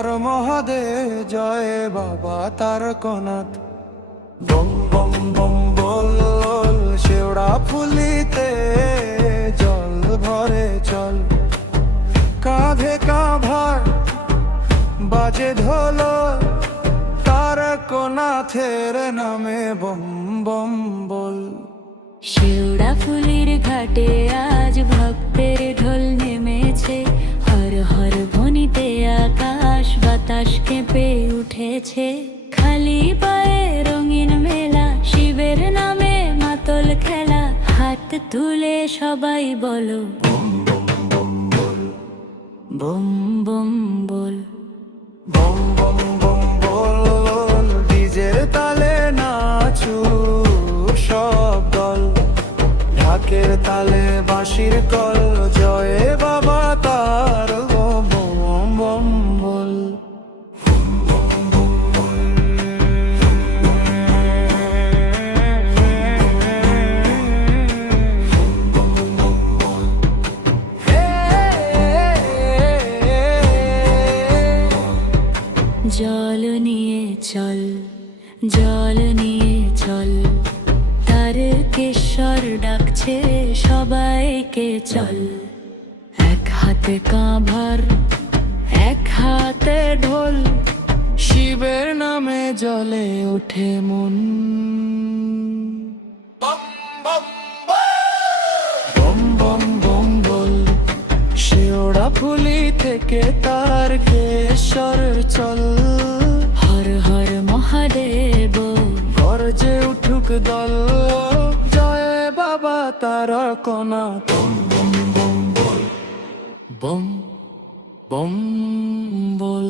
হর মহাদেব জয় বাবা তারকনাথ। বম বম বম বল শেওড়া ফুলিতে জল ভরে চল, কাঁধে কাঁভার বাজে ঢোল, তারকনাথের নামে বম বম বল। শেওড়া ফুলির ঘাটে আজ ভক্তের ঢোল নেমেছে, হর হর ধ্বনিতে আকাশ বাতাস কেঁপে উঠেছে। খালি পায়ে রঙিন মেলা, শিবের নামে মাতল খেলা, হাত তুলে সবাই বলো বম বম বম বল, বম বম বল। বম বম বম বল, ডিজের তালে নাচু সব দল, ঢাকের তালে বাঁশির কল, জয় বাবা তার বম বম বল। জল নিয়ে চল, জল নিয়ে চল, তারকেশ্বর ডাকছে সবাইকে চল। এক হাতে কাঁভার, এক হাতে ঢোল, শিবের নামে জলে ওঠে মন। বম বম বম বম বম বল, শেওড়া ফুলি থেকে তারকেশ্বর চল, হর হর মহাদেব গর্জে উঠুক দল, জয় বাবা তারকনাথ। বম বম বম বল, বম বম বল।